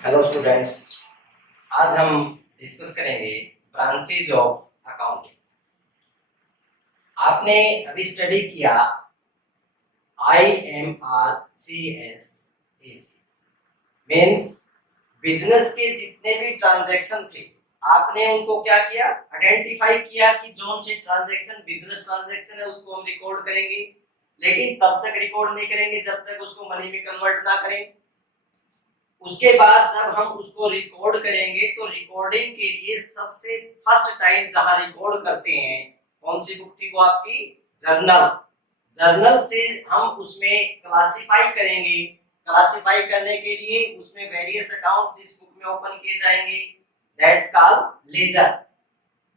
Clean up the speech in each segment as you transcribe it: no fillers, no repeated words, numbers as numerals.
Hello students. आज हम discuss करेंगे ब्रांचेज ऑफ अकाउंटिंग। आपने अभी स्टडी किया IMRCS मीन्स बिजनेस के जितने भी ट्रांजैक्शन थे आपने उनको क्या किया, आइडेंटिफाई किया कि जोन से ट्रांजैक्शन बिजनेस ट्रांजैक्शन है उसको हम रिकॉर्ड करेंगे, लेकिन तब तक रिकॉर्ड नहीं करेंगे जब तक उसको मनी में कन्वर्ट ना करें। उसके बाद जब हम उसको रिकॉर्ड करेंगे तो रिकॉर्डिंग के लिए सबसे फर्स्ट टाइम जहां रिकॉर्ड करते हैं कौन सी बुक थी वो आपकी जर्नल। जर्नल से हम उसमें क्लासिफाई करेंगे। क्लासिफाई करने के लिए उसमें वेरियस अकाउंट जिस बुक में ओपन किए जाएंगे that's called laser.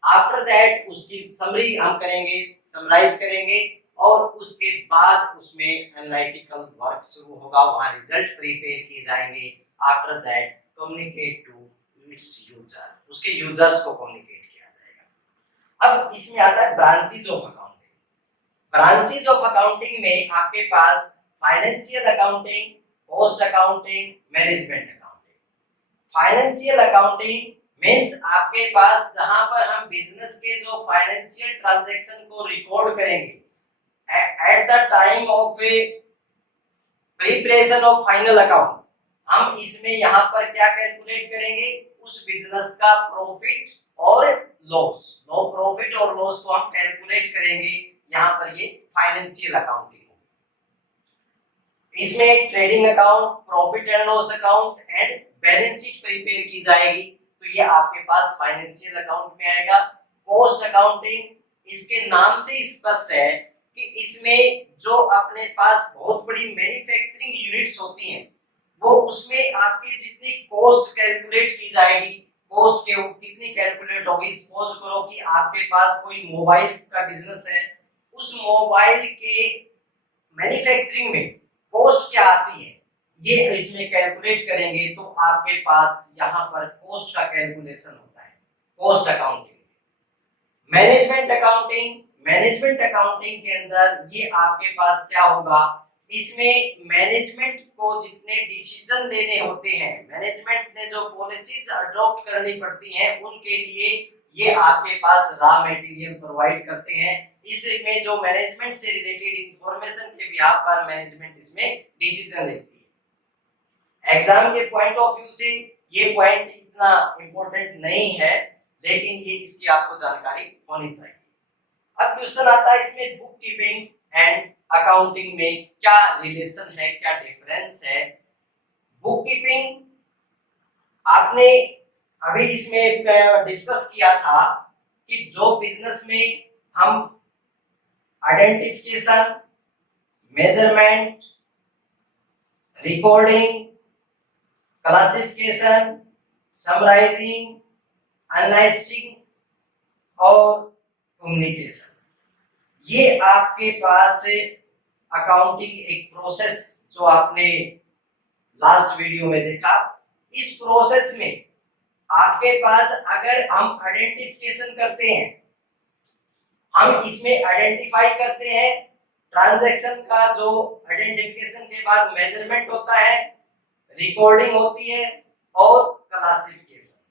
After that उसकी समरी हम करेंगे, समराइज करेंगे और उसके बाद उसमें एनालिटिकल वर्क शुरू होगा, वहां रिजल्ट प्रिपेयर किए जाएंगे। After that communicate to its user, उसके यूजर्स को कम्युनिकेट किया जाएगा। अब इसमें आता है branches of accounting. Branches of accounting में आपके पास financial accounting, cost accounting, management accounting. Financial accounting means आपके पास जहां पर हम बिजनेस के जो फाइनेंशियल ट्रांजैक्शन को रिकॉर्ड करेंगे at the time of preparation of final account, हम इसमें यहां पर क्या कैलकुलेट करेंगे, उस बिजनेस का प्रॉफिट और लॉस, नो प्रॉफिट और लॉस को हम कैलकुलेट करेंगे। यहां पर ये फाइनेंशियल अकाउंटिंग होगी। इसमें trading account, profit and loss account and balance sheet prepare की जाएगी, तो ये आपके पास फाइनेंशियल अकाउंट में आएगा। कॉस्ट अकाउंटिंग इसके नाम से स्पष्ट है कि इसमें जो अपने पास बहुत बड़ी मैन्युफैक्चरिंग यूनिट्स होती हैं वो उसमें आपकी जितनी कॉस्ट कैलकुलेट की जाएगी, कॉस्ट के कितनी कैलकुलेट होगी। सपोज करो कि आपके पास कोई मोबाइल का बिजनेस है, उस मोबाइल के मैन्युफैक्चरिंग में कॉस्ट क्या आती है ये इसमें कैलकुलेट करेंगे, तो आपके पास यहाँ पर कॉस्ट का कैलकुलेशन होता है cost accounting. Management accounting, management accounting के अंदर ये आपके पास क्या होगा, इसमें मैनेजमेंट को जितने डिसीजन लेने होते हैं, मैनेजमेंट ने जो पॉलिसीज अडॉप्ट करनी पड़ती हैं उनके लिए ये आपके पास रॉ मटेरियल प्रोवाइड करते हैं। इसमें जो मैनेजमेंट से रिलेटेड इंफॉर्मेशन के बिहाफ पर मैनेजमेंट इसमें डिसीजन लेती है। एग्जाम के पॉइंट ऑफ व्यू से ये पॉइंट इतना इंपॉर्टेंट नहीं है, लेकिन ये इसकी आपको जानकारी होनी चाहिए। अब क्वेश्चन आता है इसमें बुक कीपिंग एंड अकाउंटिंग में क्या रिलेशन है, क्या डिफरेंस है। बुक कीपिंग आपने अभी इसमें डिस्कस किया था कि जो बिजनेस में हम identification, measurement, recording, classification, summarising, analysing और कम्युनिकेशन, ये आपके पास अकाउंटिंग एक प्रोसेस जो आपने लास्ट वीडियो में देखा। इस प्रोसेस में आपके पास अगर हम आइडेंटिफिकेशन करते हैं, हम इसमें आइडेंटिफाई करते हैं ट्रांजैक्शन का, जो आइडेंटिफिकेशन के बाद मेजरमेंट होता है, रिकॉर्डिंग होती है और क्लासिफिकेशन।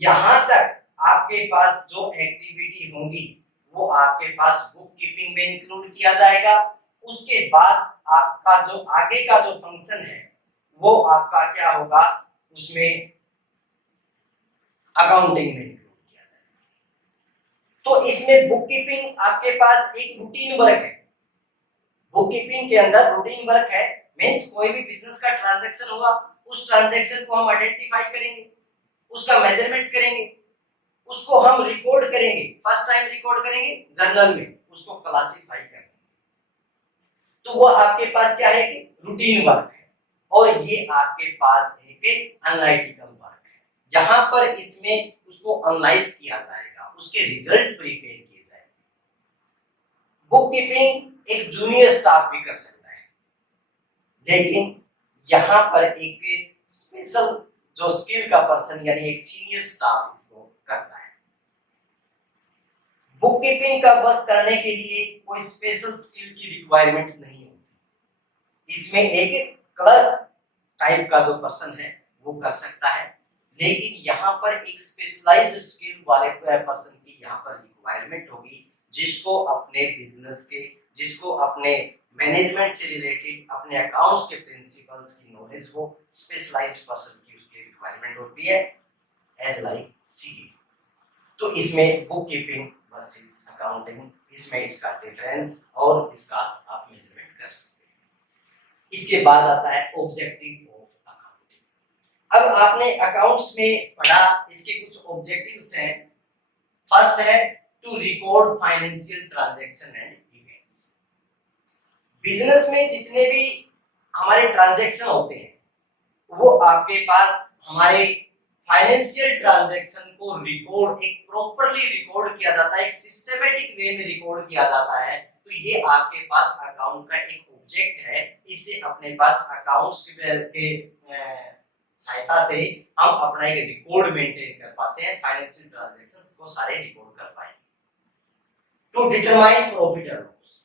यहां तक आपके पास जो एक्टिविटी होंगी वो आपके पास बुक कीपिंग में इंक्लूड किया जाएगा। उसके बाद आपका जो आगे का जो फंक्शन है वो आपका क्या होगा, उसमें अकाउंटिंग में इंक्लूड किया जाएगा। तो इसमें बुक कीपिंग आपके पास एक रूटीन वर्क है। बुक कीपिंग के अंदर रूटीन वर्क है, मींस कोई भी बिजनेस का ट्रांजैक्शन होगा, उस ट्रांजैक्शन को हम आइडेंटिफाई करेंगे, उसका मेजरमेंट करेंगे, उसको हम रिकॉर्ड करेंगे। फर्स्ट टाइम रिकॉर्ड करेंगे जर्नल में, उसको क्लासिफाई करेंगे। तो वो आपके पास क्या है कि रूटीन वर्क है, और ये आपके पास एक एनालिटिकल वर्क है। यहां पर इसमें उसको एनालाइज किया जाएगा, उसके रिजल्ट प्रिपेयर किए जाएंगे। बुक कीपिंग एक जूनियर स्टाफ भी कर सकता है, लेकिन यहां पर एक स्पेशल जो स्किल का पर्सन यानी एक सीनियर स्टाफ इसको करता है। बुक कीपिंग का वर्क करने के लिए कोई स्पेशल स्किल की रिक्वायरमेंट नहीं होती। इसमें एक क्लर्क टाइप का जो पर्सन है वो कर सकता है, लेकिन यहाँ पर एक स्पेशलाइज्ड स्किल वाले पर्सन की यहाँ पर रिक्वायरमेंट होगी, जिसको अपने बिजनेस के, जिसको अपने मैनेजमेंट से रिलेटेड, अपने अकाउंट्स के प्रिंसिपल्स की नॉलेज हो, स्पेशलाइज्ड पर्सन की उसकी रिक्वायरमेंट होती है एज लाइक सीए। तो इसमें बुक कीपिंग वर्सेस अकाउंटिंग, इसमें इसका डिफरेंस और इसका आप मेजरमेंट कर सकते हैं। इसके बाद आता है ऑब्जेक्टिव ऑफ अकाउंटिंग। अब आपने अकाउंट्स में पढ़ा, इसके कुछ ऑब्जेक्टिव्स हैं। फर्स्ट है to record financial transaction and events. Business में जितने भी हमारे ट्रांजैक्शन होते हैं, वो आपके पास हमारे फाइनेंशियल ट्रांजैक्शन को रिकॉर्ड, एक प्रॉपर्ली रिकॉर्ड किया जाता है, एक सिस्टमैटिक वे में रिकॉर्ड किया जाता है। तो ये आपके पास अकाउंट का एक ऑब्जेक्ट है। इससे अपने पास अकाउंट्स के सहायता से हम अपना एक रिकॉर्ड मेंटेन कर पाते हैं, फाइनेंशियल ट्रांजैक्शंस को सारे रिकॉर्ड कर पाएंगे। To determine profit and loss.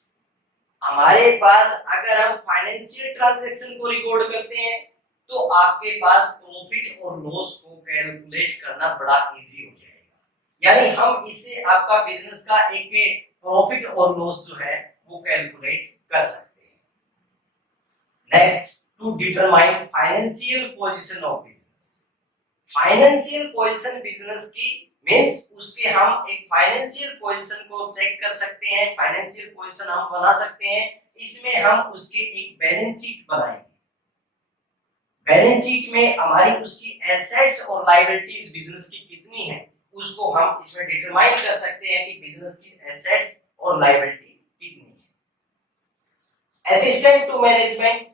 हमारे पास अगर हम फाइनेंशियल ट्रांजैक्शन को रिकॉर्ड करते हैं तो आपके पास प्रॉफिट और लॉस को कैलकुलेट करना बड़ा इजी हो जाएगा। यानी हम इससे आपका बिजनेस का एक प्रॉफिट और लॉस जो है वो कैलकुलेट कर सकते हैं। Next, to determine financial position of business. Financial position business की मींस उसके हम एक फाइनेंशियल पोजीशन को चेक कर सकते हैं, फाइनेंशियल पोजीशन हम बना सकते हैं। इसमें हम उसके एक बैलेंस शीट बनाएंगे। बैलेंस शीट में हमारी उसकी एसेट्स और लायबिलिटीज बिजनेस की कितनी है, उसको हम इसमें डिटरमाइन कर सकते हैं कि बिजनेस की एसेट्स और लायबिलिटी कितनी है। असिस्टेंट टू मैनेजमेंट,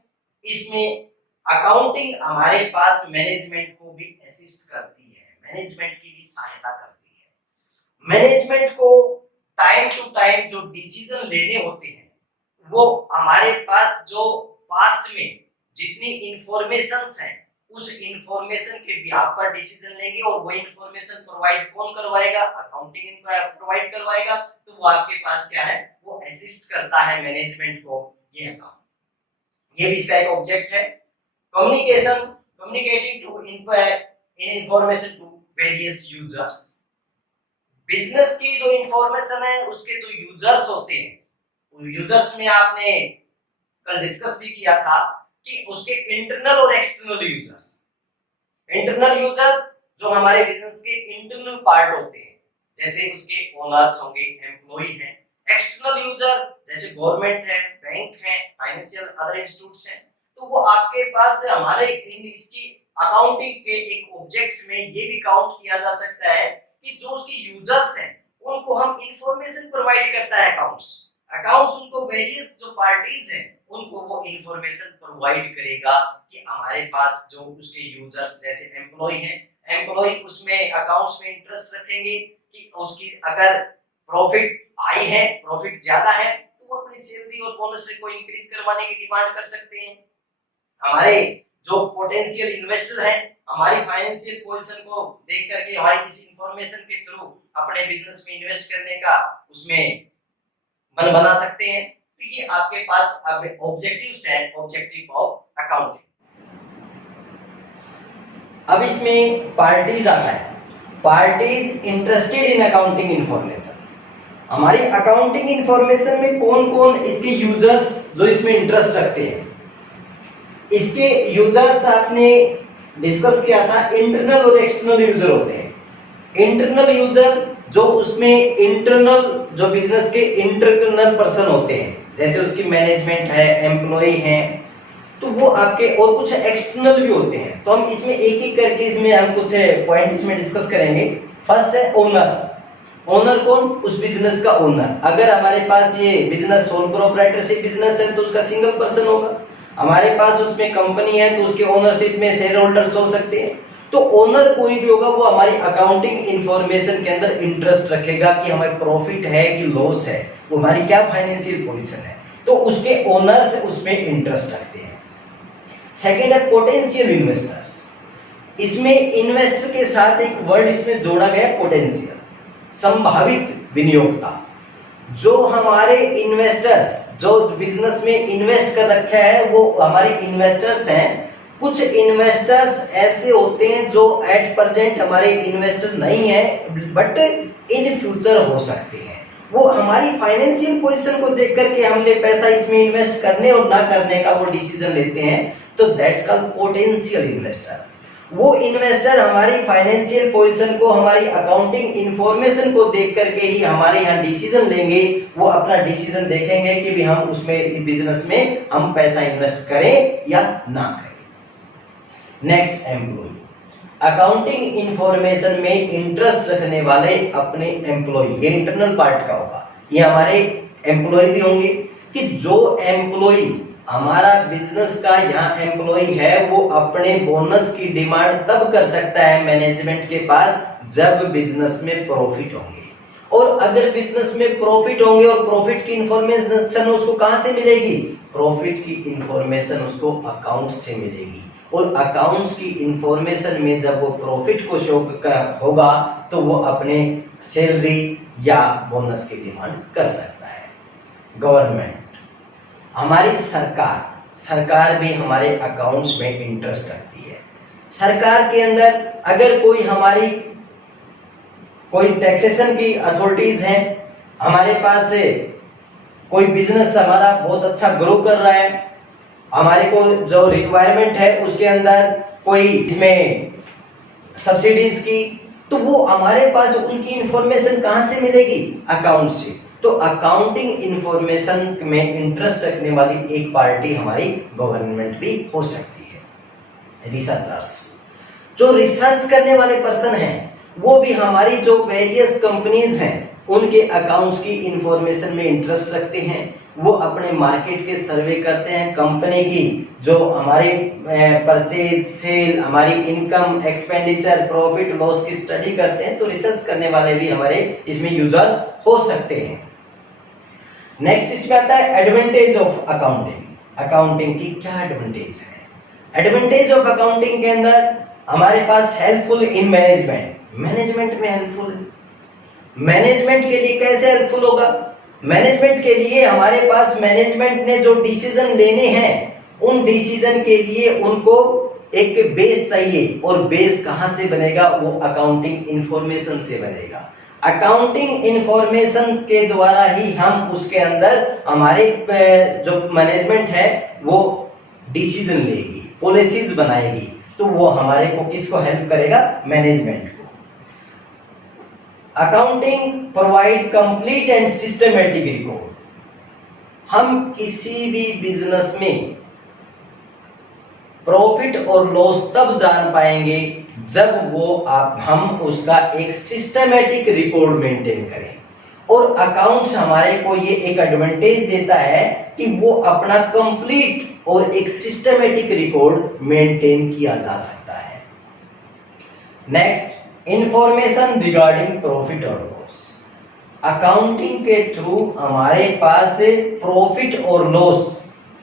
इसमें अकाउंटिंग हमारे पास मैनेजमेंट को भी असिस्ट करती है, मैनेजमेंट की भी सहायता करती है। मैनेजमेंट को टाइम टू टाइम जो डिसीजन लेने होते हैं, वो हमारे पास जो पास्ट में जितनी इंफॉर्मेशंस हैं, उस इंफॉर्मेशन के बिहाफ पर डिसीजन लेंगे और वो इंफॉर्मेशन प्रोवाइड कौन करवाएगा, अकाउंटिंग प्रोवाइड करवाएगा। तो वो आपके पास क्या है, वो असिस्ट करता है मैनेजमेंट को, ये अकाउंट। ये भी इसका एक ऑब्जेक्ट है। Communication, communicating to information to various users. Business की जो इंफॉर्मेशन है उसके जो यूजर्स होते हैं, यूजर्स में आपने कल डिस्कस भी किया था कि उसके इंटरनल और एक्सटर्नल यूजर्स। इंटरनल यूजर्स जो हमारे बिजनेस के इंटरनल पार्ट होते हैं, जैसे उसके ओनर्स होंगे, एम्प्लॉय हैं। एक्सटर्नल यूजर जैसे गवर्नमेंट है, बैंक है, फाइनेंशियल अदर इंस्टीट्यूट्स हैं। तो वो आपके पास हमारे इसकी अकाउंटिंग के एक ऑब्जेक्ट्स में ये भी काउंट किया जा सकता है कि जो उसके यूजर्स हैं उनको हम इंफॉर्मेशन प्रोवाइड करता है अकाउंट्स उनको वेरियस जो पार्टीज हैं उनको वो इंफॉर्मेशन प्रोवाइड करेगा कि हमारे पास जो उसके यूजर्स जैसे एम्प्लॉय हैं, एम्प्लॉय उसमें अकाउंट्स में इंटरेस्ट रखेंगे कि उसकी अगर प्रॉफिट हाई है, प्रॉफिट ज्यादा है, तो वो अपनी सैलरी और बोनस को इंक्रीज करवाने की डिमांड कर सकते हैं। हमारे जो पोटेंशियल इन्वेस्टर हैं, हमारी फाइनेंशियल पोजीशन को देख करके हमारी इस इंफॉर्मेशन के थ्रू अपने बिजनेस में इन्वेस्ट करने का उसमें मन बना सकते हैं। तो ये आपके पास अब ऑब्जेक्टिव्स हैं, ऑब्जेक्टिव ऑफ अकाउंटिंग। अब इसमें पार्टीज आता है। Parties interested in accounting information. हमारी अकाउंटिंग इंफॉर्मेशन में कौन कौन इसके यूजर्स जो इसमें इंटरेस्ट रखते हैं। इसके यूजर्स आपने डिस्कस किया था, इंटरनल और एक्सटर्नल यूजर होते हैं। इंटरनल यूजर जो उसमें इंटरनल जो बिजनेस के इंटरनल पर्सन होते हैं, जैसे उसकी मैनेजमेंट है, एम्प्लॉय है, तो वो आपके, और कुछ एक्सटर्नल भी होते हैं। तो हम इसमें एक एक करके इसमें हम कुछ पॉइंट इसमें डिस्कस करेंगे। फर्स्ट है ओनर। ओनर कौन? उस बिजनेस का ओनर। अगर हमारे पास ये बिजनेस सोल प्रोप्राइटरशिप बिजनेस है तो उसका सिंगल पर्सन होगा। हमारे पास उसमें कंपनी है तो उसके ओनरशिप में शेयर होल्डर्स हो सकते हैं। तो ओनर कोई भी होगा वो हमारी अकाउंटिंग इंफॉर्मेशन के अंदर इंटरेस्ट रखेगा कि हमें प्रॉफिट है कि लॉस है, वो हमारी क्या फाइनेंशियल पोजीशन है, तो उसके ओनर्स उसमें इंटरेस्ट रखते हैं। सेकंड है पोटेंशियल इन्वेस्टर्स। इसमें इन्वेस्टर के साथ एक वर्ड इसमें जोड़ा गया, पोटेंशियल, संभावित विनियोगता। जो हमारे इन्वेस्टर्स जो बिजनेस में इन्वेस्ट कर रखे हैं वो हमारे इन्वेस्टर्स हैं, कुछ इन्वेस्टर्स ऐसे होते हैं जो एट प्रेजेंट हमारे इन्वेस्टर नहीं है बट इन फ्यूचर हो सकते हैं। वो हमारी फाइनेंशियल पोजीशन को देख करके हमने पैसा इसमें इन्वेस्ट करने और ना करने का वो डिसीजन लेते हैं, तो दैट्स कॉल्ड पोटेंशियल इन्वेस्टर। वो इन्वेस्टर हमारी फाइनेंशियल पोजीशन को, हमारी अकाउंटिंग इंफॉर्मेशन को देख करके ही हमारे यहाँ डिसीजन लेंगे। वो अपना डिसीजन देखेंगे कि भी हम उसमें बिजनेस में हम पैसा इन्वेस्ट करें या ना करें। Next, employ. अकाउंटिंग इंफॉर्मेशन में इंटरेस्ट रखने वाले अपने एम्प्लॉय, ये इंटरनल पार्ट का होगा, ये हमारे एम्प्लॉय भी होंगे कि जो एम्प्लॉय हमारा बिजनेस का यहाँ एम्प्लॉय है वो अपने बोनस की डिमांड तब कर सकता है मैनेजमेंट के पास जब बिजनेस में प्रॉफिट होंगे। और अगर बिजनेस में प्रॉफिट होंगे और प्रॉफिट की इंफॉर्मेशन उसको कहां से मिलेगी? प्रॉफिट की इंफॉर्मेशन उसको अकाउंट से मिलेगी। और अकाउंट्स की इंफॉर्मेशन में जब वो प्रॉफिट को शो होगा तो वो अपने सैलरी या बोनस की डिमांड कर सकता है। गवर्नमेंट, हमारी सरकार भी हमारे अकाउंट्स में इंटरेस्ट रखती है। सरकार के अंदर अगर कोई हमारी कोई टैक्सेशन की अथॉरिटीज हैं, हमारे पास से कोई बिजनेस हमारा बहुत अच्छा ग्रो कर रहा है, हमारे को जो रिक्वायरमेंट है उसके अंदर कोई इसमें सब्सिडीज की, तो वो हमारे पास उनकी इंफॉर्मेशन कहां से मिलेगी? अकाउंट से। तो अकाउंटिंग इंफॉर्मेशन में इंटरेस्ट रखने वाली एक पार्टी हमारी गवर्नमेंट भी हो सकती है। रिसर्चर्स, जो रिसर्च करने वाले पर्सन हैं वो भी हमारी जो वेरियस कंपनीज हैं उनके अकाउंट्स की इंफॉर्मेशन में इंटरेस्ट रखते हैं। वो अपने मार्केट के सर्वे करते हैं, कंपनी की जो हमारी परचेज, सेल, हमारी इनकम, एक्सपेंडिचर, प्रॉफिट लॉस की स्टडी करते हैं। तो रिसर्च करने वाले भी हमारे इसमें यूजर्स हो सकते हैं। नेक्स्ट इसमें आता है एडवांटेज ऑफ अकाउंटिंग। अकाउंटिंग की क्या एडवांटेज है? एडवांटेज ऑफ अकाउंटिंग के अंदर हमारे पास हेल्पफुल इन मैनेजमेंट, मैनेजमेंट में हेल्पफुल है। मैनेजमेंट के लिए कैसे हेल्पफुल होगा? मैनेजमेंट के लिए हमारे पास मैनेजमेंट ने जो डिसीजन लेने हैं उन डिसीजन के लिए उनको एक बेस चाहिए, और बेस कहां से बनेगा? वो अकाउंटिंग इंफॉर्मेशन से बनेगा। अकाउंटिंग इंफॉर्मेशन के द्वारा ही हम उसके अंदर हमारे जो मैनेजमेंट है वो डिसीजन लेगी, पॉलिसीज बनाएगी। तो वो हमारे को किसको हेल्प करेगा? मैनेजमेंट को। Accounting provide complete and systematic record. हम किसी भी बिजनेस में प्रॉफिट और लॉस तब जान पाएंगे जब हम उसका एक सिस्टमैटिक रिकॉर्ड मेंटेन करें। और अकाउंट्स हमारे को ये एक एडवांटेज देता है कि वो अपना कंप्लीट और एक सिस्टमैटिक रिकॉर्ड मेंटेन किया जा सकता है। नेक्स्ट, इंफॉर्मेशन रिगार्डिंग प्रॉफिट और लॉस। अकाउंटिंग के थ्रू हमारे पास प्रॉफिट और लॉस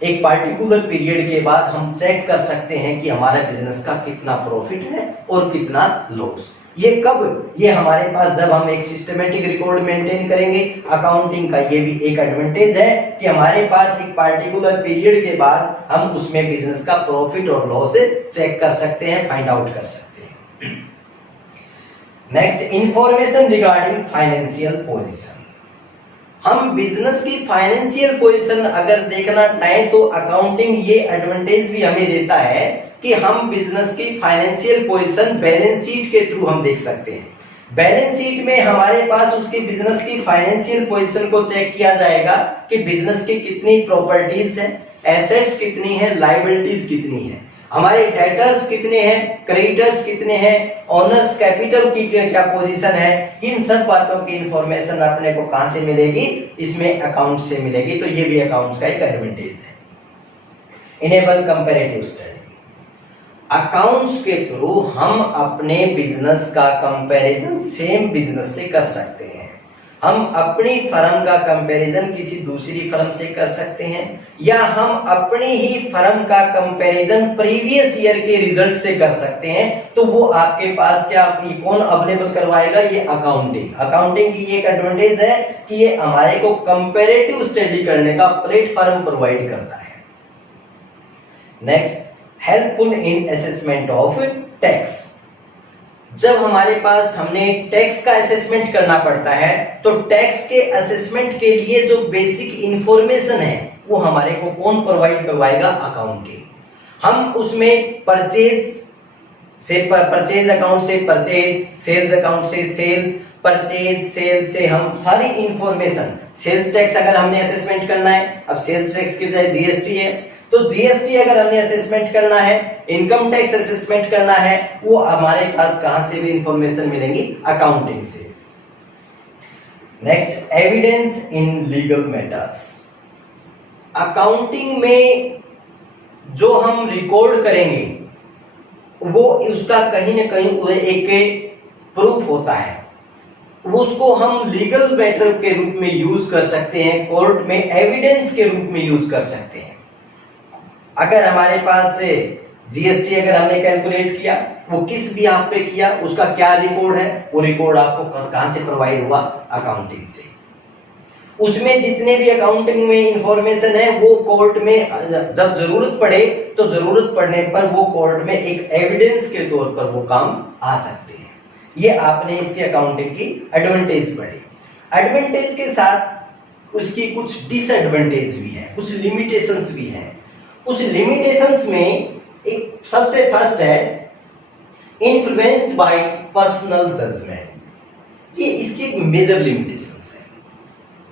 एक पार्टिकुलर पीरियड के बाद हम चेक कर सकते हैं कि हमारे बिजनेस का कितना प्रॉफिट है और कितना लॉस। ये कब? ये हमारे पास जब हम एक सिस्टमैटिक रिकॉर्ड मेंटेन करेंगे। अकाउंटिंग का ये भी एक एडवांटेज है कि हमारे पास एक पार्टिकुलर पीरियड के बाद हम उसमें बिजनेस का प्रॉफिट और लॉस चेक कर सकते हैं, फाइंड आउट कर सकते हैं। Next, information regarding financial position. हम बिजनेस की फाइनेंशियल पोजीशन अगर देखना चाहें तो अकाउंटिंग ये एडवांटेज भी हमें देता है कि हम बिजनेस की फाइनेंशियल पोजीशन बैलेंस शीट के थ्रू हम देख सकते हैं। बैलेंस शीट में हमारे पास उसकी बिजनेस की फाइनेंशियल पोजीशन को चेक किया जाएगा कि बिजनेस की कितनी प्रॉपर्टीज है, एसेट्स कितनी है, लायबिलिटीज कितनी है, हमारे डेटर्स कितने हैं, क्रेडिटर्स कितने हैं, ओनर्स कैपिटल की क्या पोजीशन है। इन सब बातों की इंफॉर्मेशन अपने को कहां से मिलेगी? इसमें अकाउंट से मिलेगी। तो ये भी अकाउंट्स का एक एडवांटेज है। Enable comparative study. अकाउंट्स के थ्रू हम अपने बिजनेस का कंपैरिजन सेम बिजनेस से कर सकते हैं। हम अपनी फर्म का कंपैरिजन किसी दूसरी फर्म से कर सकते हैं, या हम अपनी ही फर्म का कंपैरिजन प्रीवियस ईयर के रिजल्ट से कर सकते हैं। तो वो आपके पास क्या कौन अवेलेबल करवाएगा? ये अकाउंटिंग। अकाउंटिंग की एक एडवांटेज है कि ये हमारे को कंपैरेटिव स्टडी करने का प्लेटफॉर्म प्रोवाइड करता है। Next, helpful in assessment of tax. जब हमारे पास हमने टैक्स का असेसमेंट करना पड़ता है तो टैक्स के असेसमेंट के लिए जो बेसिक इंफॉर्मेशन है वो हमारे को कौन प्रोवाइड करवाएगा? अकाउंटेंट। हम उसमें परचेज अकाउंट से परचेज, सेल्स अकाउंट से सेल्स, परचेज सेल्स से हम सारी इंफॉर्मेशन, सेल्स टैक्स अगर हमने असेसमेंट करना है, अब सेल्स टैक्स की बजाय जीएसटी है, तो जीएसटी अगर हमने असेसमेंट करना है, इनकम टैक्स असेसमेंट करना है, वो हमारे पास कहां से भी इंफॉर्मेशन मिलेंगी? अकाउंटिंग से। Next, evidence in legal matters. Accounting में जो हम रिकॉर्ड करेंगे वो उसका कहीं ना कहीं एक प्रूफ होता है, वो उसको हम लीगल मैटर के रूप में यूज कर सकते हैं, कोर्ट में एविडेंस के रूप में यूज कर सकते हैं। अगर हमारे पास जीएसटी अगर हमने कैलकुलेट किया, वो किस भी आप पे किया, उसका क्या रिकॉर्ड है, वो रिकॉर्ड आपको कहां से प्रोवाइड हुआ? अकाउंटिंग से। उसमें जितने भी अकाउंटिंग में इंफॉर्मेशन है वो कोर्ट में जब जरूरत पड़े तो जरूरत पड़ने पर वो कोर्ट में एक एविडेंस के तौर पर वो काम आ सकते हैं। ये आपने इसकी अकाउंटिंग की एडवांटेज पढ़ी। एडवांटेज के साथ उसकी कुछ डिसएडवांटेज भी है, कुछ लिमिटेशंस भी हैं। उस लिमिटेशंस में एक सबसे फर्स्ट है इन्फ्लुएंस्ड बाय पर्सनल जजमेंट। ये इसकी एक मेजर लिमिटेशंस है,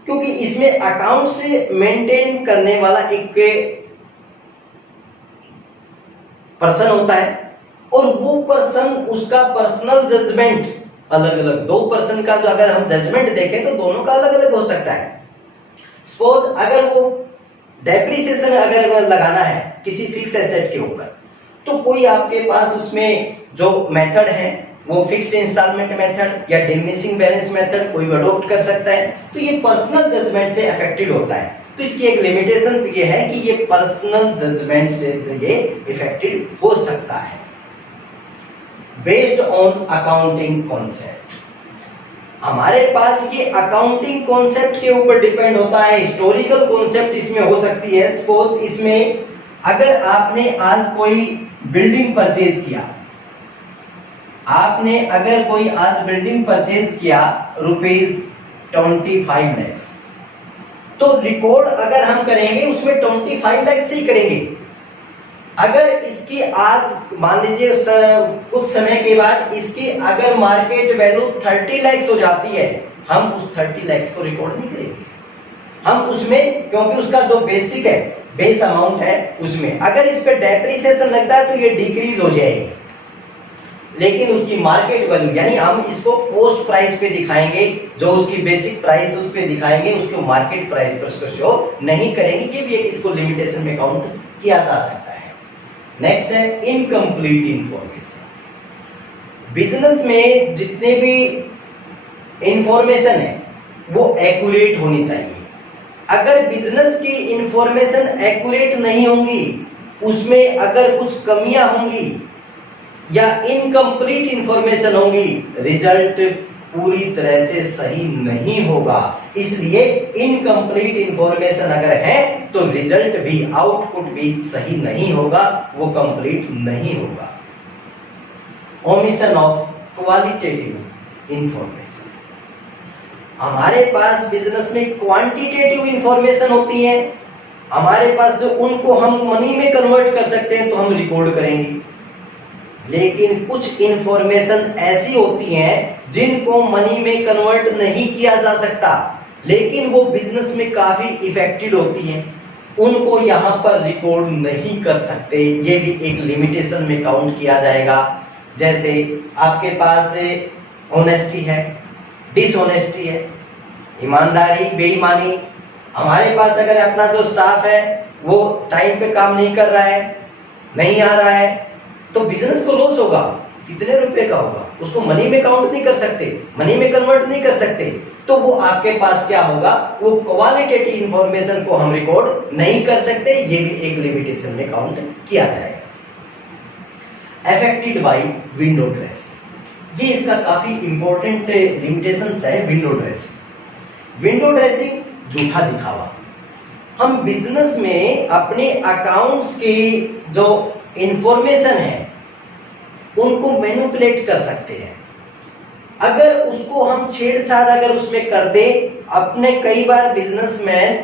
क्योंकि इसमें अकाउंट से मेंटेन करने वाला एक पर्सन होता है और वो पर्सन उसका पर्सनल जजमेंट अलग अलग, दो पर्सन का जो अगर हम जजमेंट देखें तो दोनों का अलग अलग हो सकता है। सपोज अगर वो डेप्रिसिएशन अगर लगाना है किसी फिक्स एसेट के ऊपर, तो कोई आपके पास उसमें जो मेथड है वो फिक्स इंस्टॉलमेंट मेथड या डिमिनिशिंग बैलेंस मेथड कोई अडॉप्ट कर सकता है, तो ये पर्सनल जजमेंट से अफेक्टेड होता है। तो इसकी एक लिमिटेशन ये है कि ये पर्सनल जजमेंट से ये इफेक्टेड हो सकता है। बेस्ड ऑन अकाउंटिंग कॉन्सेप्ट, हमारे पास ये अकाउंटिंग कॉन्सेप्ट के ऊपर डिपेंड होता है। हिस्टोरिकल कॉन्सेप्ट इसमें हो सकती है। सपोज इसमें अगर आपने आज कोई बिल्डिंग परचेज किया, आपने अगर कोई आज बिल्डिंग परचेज किया ₹25 lakhs, तो रिकॉर्ड अगर हम करेंगे उसमें 25 lakhs से ही करेंगे। अगर इसकी आज मान लीजिए कुछ समय के बाद इसकी अगर मार्केट वैल्यू 30 lakhs हो जाती है, हम उस 30 lakhs को रिकॉर्ड नहीं करेंगे। हम उसमें, क्योंकि उसका जो बेसिक है, बेस अमाउंट है, उसमें अगर इस पे डेप्रिसिएशन लगता है तो ये डिक्रीज हो जाएगी, लेकिन उसकी मार्केट वैल्यू यानी हम इसको पोस्ट प्राइस पे दिखाएंगे, जो उसकी बेसिक प्राइस उस पे दिखाएंगे, उसको मार्केट प्राइस पर उसको शो नहीं करेंगे। ये भी एक इसको लिमिटेशन में काउंट किया जा सकता है। नेक्स्ट है इनकम्प्लीट इंफॉर्मेशन। बिजनेस में जितने भी इंफॉर्मेशन है वो एक्यूरेट होनी चाहिए। अगर बिजनेस की इंफॉर्मेशन एक्यूरेट नहीं होंगी, उसमें अगर कुछ कमियां होंगी या इनकम्प्लीट इंफॉर्मेशन होगी, रिजल्ट पूरी तरह से सही नहीं होगा। इसलिए इनकम्प्लीट इंफॉर्मेशन अगर है तो रिजल्ट भी, आउटपुट भी सही नहीं होगा, वो कंप्लीट नहीं होगा। ओमिशन ऑफ क्वालिटेटिव इंफॉर्मेशन, हमारे पास बिजनेस में क्वांटिटेटिव इंफॉर्मेशन होती है, हमारे पास जो उनको हम मनी में कन्वर्ट कर सकते हैं तो हम रिकॉर्ड करेंगे, लेकिन कुछ इंफॉर्मेशन ऐसी होती हैं जिनको मनी में कन्वर्ट नहीं किया जा सकता, लेकिन वो बिजनेस में काफी इफेक्टेड होती हैं, उनको यहाँ पर रिकॉर्ड नहीं कर सकते। ये भी एक लिमिटेशन में काउंट किया जाएगा। जैसे आपके पास ऑनेस्टी है, डिसऑनेस्टी है, ईमानदारी, बेईमानी। हमारे पास अगर अपना जो स्टाफ है वो टाइम पे काम नहीं कर रहा है, नहीं आ रहा है, तो बिजनेस को लॉस होगा। कितने रुपए का होगा, उसको मनी में काउंट नहीं कर सकते, मनी में कन्वर्ट नहीं कर सकते, तो वो आपके पास क्या होगा, वो क्वालिटेटिव इंफॉर्मेशन को हम रिकॉर्ड नहीं कर सकते। ये भी एक लिमिटेशन में काउंट किया जाएगा। अफेक्टेड बाय विंडो ड्रेसिंग, ये इसका काफी इंपॉर्टेंट लिमिटेशन है। विंडो ड्रेसिंग, विंडो ड्रेसिंग झूठा दिखावा। हम बिजनेस में अपने अकाउंट्स के जो इंफॉर्मेशन है उनको मैनिपुलेट कर सकते हैं। अगर उसको हम छेड़छाड़ अगर उसमें कर दे, अपने कई बार बिजनेसमैन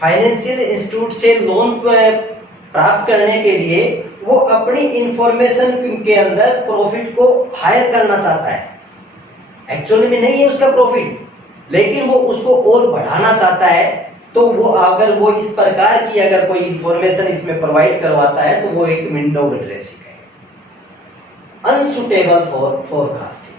फाइनेंशियल इंस्टीट्यूट से लोन प्राप्त करने के लिए वो अपनी इंफॉर्मेशन के अंदर प्रॉफिट को हायर करना चाहता है, एक्चुअली में नहीं है उसका प्रॉफिट, लेकिन वो उसको और बढ़ाना चाहता है। तो वो अगर वो इस प्रकार की अगर कोई इंफॉर्मेशन इसमें प्रोवाइड करवाता है तो वो एक विंडो ड्रेसिंग है, अनसुटेबल फॉर फोरकास्टिंग।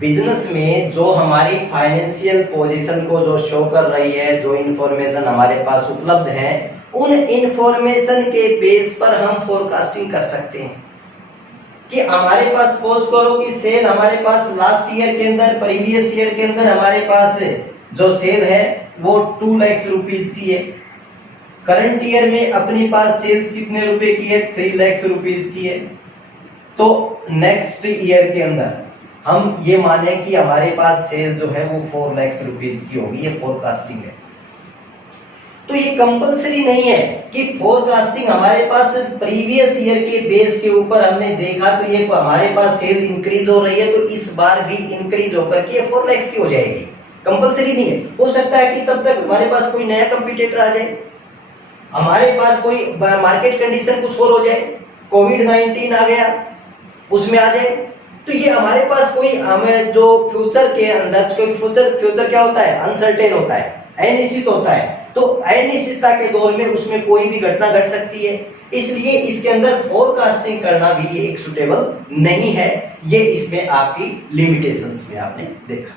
बिजनेस में जो हमारी फाइनेंशियल पोजीशन को जो शो कर रही है, जो इंफॉर्मेशन हमारे पास उपलब्ध है, उन इंफॉर्मेशन के बेस पर हम फोरकास्टिंग कर सकते हैं कि हमारे पास सपोज करो कि सेल हमारे पास लास्ट ईयर के अंदर, प्रीवियस ईयर के अंदर हमारे पास जो सेल है वो 2 लाख रुपीस की है। करंट ईयर में अपने पास सेल्स कितने रुपए की है? 3 लाख रुपीस की है। तो नेक्स्ट ईयर के अंदर हम ये माने कि हमारे पास सेल जो है वो 4 लाख रुपीस की होगी, ये फोरकास्टिंग है। तो ये कंपलसरी नहीं है कि फोरकास्टिंग हमारे पास प्रीवियस ईयर के बेस के ऊपर हमने देखा तो ये हमारे पास सेल इंक्रीज हो रही है तो इस बार भी इंक्रीज होकर के 4 लाख की हो जाएगी, कंपलसरी नहीं है। हो सकता है कि तब तक हमारे पास कोई नया कंपटीटर आ जाए, हमारे पास कोई मार्केट कंडीशन कुछ और हो जाए, कोविड-19 आ गया उसमें आ जाए, तो ये हमारे पास कोई हमें जो फ्यूचर के अंदर, कोई फ्यूचर क्या होता है? अनसर्टेन होता है, अनिश्चित होता है। तो अनिश्चितता के दौर में उसमें कोई भी घटना घट सकती है, इसलिए इसके अंदर फोरकास्टिंग करना भी एक सुटेबल नहीं है। ये इसमें आपकी लिमिटेशंस में आपने देखा।